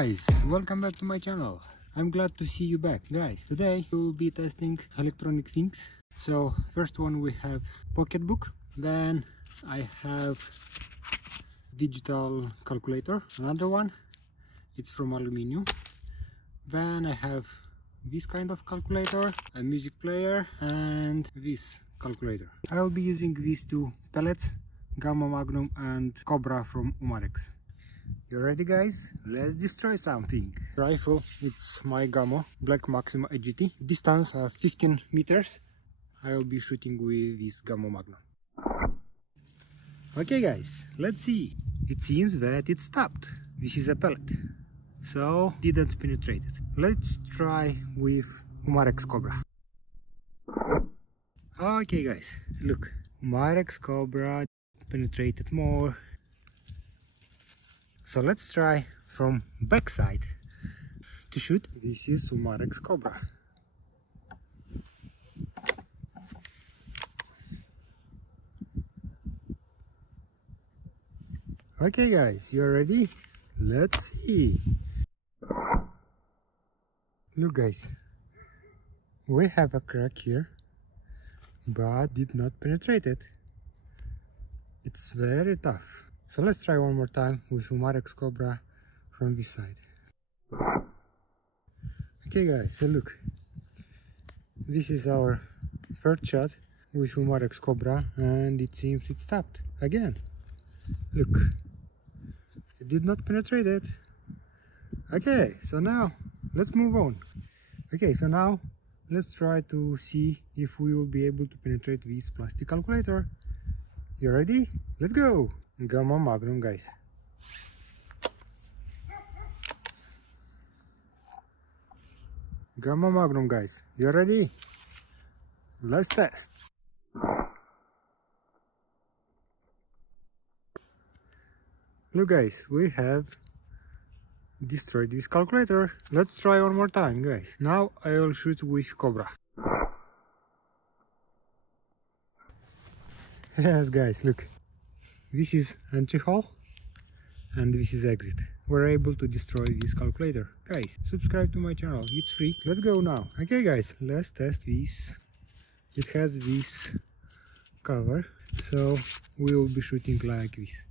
guys, welcome back to my channel. I'm glad to see you back, guys. Today we will be testing electronic things. So first one we have pocketbook, then I have digital calculator, another one, it's from aluminium, then I have this kind of calculator, a music player, and this calculator. I will be using these two pellets, Gamo Magnum and Cobra from Umarex. You ready, guys? Let's destroy something. Rifle, it's my Gamo Black Maxxim IGT. Distance 15 meters. I'll be shooting with this Gamo Magnum. Okay guys, let's see. It seems that it stopped. This is a pellet, so didn't penetrate it. Let's try with Umarex Cobra. Okay guys, look. Umarex Cobra penetrated more. So let's try from backside to shoot. This is Umarex Cobra. Okay guys, you are ready? Let's see. Look guys, we have a crack here, but did not penetrate it. It's very tough. So let's try one more time with Umarex Cobra from this side. Okay guys, so look. This is our third shot with Umarex Cobra, and it seems it stopped again. Look, it did not penetrate it. Okay, so now let's move on. Okay, so now let's try to see if we will be able to penetrate this plastic calculator. You ready? Let's go! Gamo Magnum, guys. Gamo Magnum, guys. You ready? Let's test. Look guys, we have destroyed this calculator. Let's try one more time, guys. Now I will shoot with Cobra. Yes guys, look. This is entry hole and this is exit. We're able to destroy this calculator. Guys, subscribe to my channel, it's free. Let's go now. Okay guys, let's test this. It has this cover, so we will be shooting like this.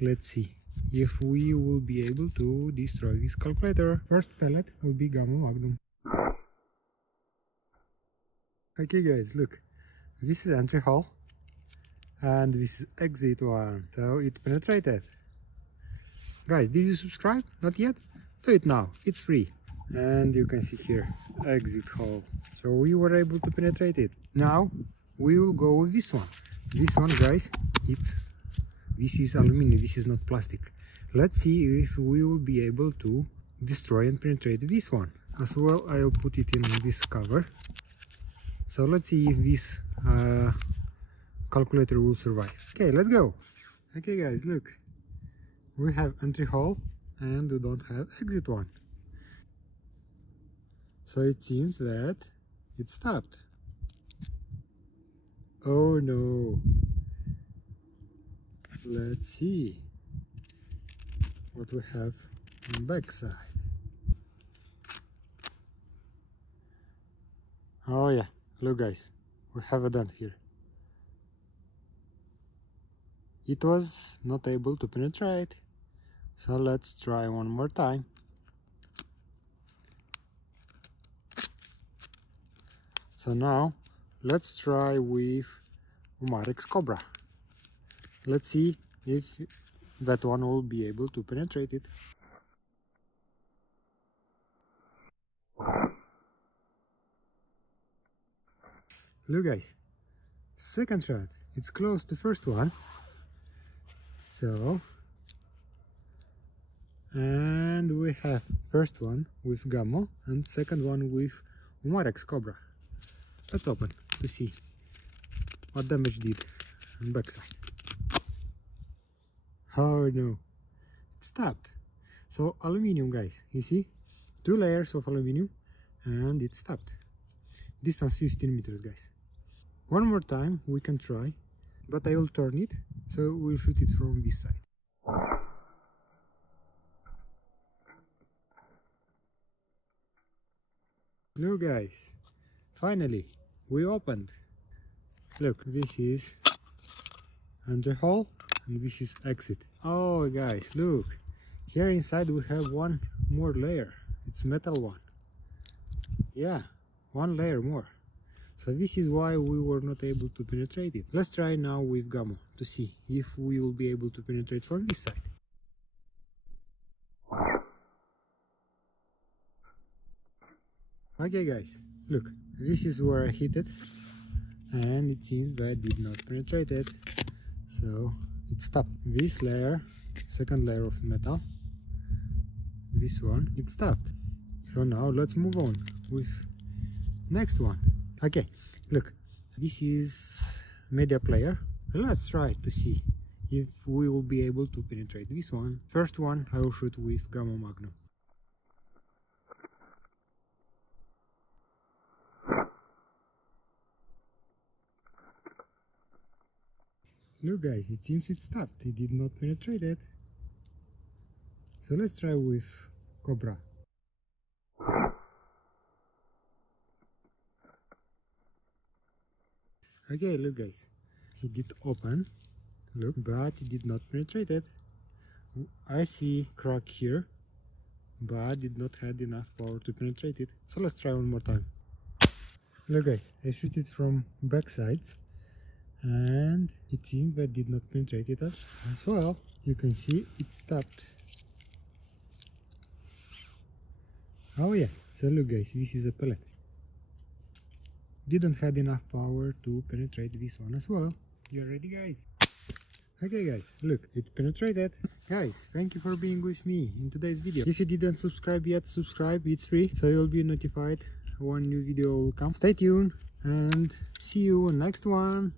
Let's see if we will be able to destroy this calculator. First pellet will be Gamo Magnum. Okay guys, look. This is entry hole and this is exit one, so it penetrated. Guys, did you subscribe? Not yet? Do it now, it's free. And you can see here, exit hole. So we were able to penetrate it. Now we will go with this one. This one, guys, this is aluminum, this is not plastic. Let's see if we will be able to destroy and penetrate this one. As well, I'll put it in this cover. So let's see if this calculator will survive. Okay, let's go. Okay guys, look. We have entry hole and we don't have exit one. So it seems that it stopped. Oh no. Let's see what we have on the back side. Oh yeah, look guys, we have a dent here. It was not able to penetrate, so let's try one more time. So now let's try with Umarex Cobra. Let's see if that one will be able to penetrate it. Look guys, second shot, it's close to first one. So, and we have first one with Gamo and second one with Umarex Cobra. Let's open to see what damage did on backside. Oh no, it stopped. So aluminium, guys, you see, 2 layers of aluminium and it stopped. Distance 15 meters, guys. One more time we can try, but I will turn it, so we'll shoot it from this side. Look guys, finally we opened. Look, this is entry hole and this is exit. Oh guys, look, here inside we have one more layer. It's metal one. Yeah, one layer more. So this is why we were not able to penetrate it. Let's try now with Gamo to see if we will be able to penetrate from this side. Okay guys, look, this is where I hit it and it seems that I did not penetrate it, so it stopped. This layer, second layer of metal, this one, it stopped. So now let's move on with next one. Okay, look, this is media player. Let's try to see if we will be able to penetrate this one. First one I will shoot with Gamo Magnum. Look guys, it seems it stopped. It did not penetrate it. So let's try with Cobra. Okay, look guys, it did open, look, but it did not penetrate it. I see crack here, but did not have enough power to penetrate it. So let's try one more time. Look guys, I shoot it from back sides and it seems that did not penetrate it as well. You can see it stopped. Oh yeah, so look guys, this is a pellet. Didn't have enough power to penetrate this one as well. You ready guys? Okay guys, look, it penetrated. Guys, thank you for being with me in today's video. If you didn't subscribe yet, subscribe, it's free, so you'll be notified when new video will come. Stay tuned and see you on next one.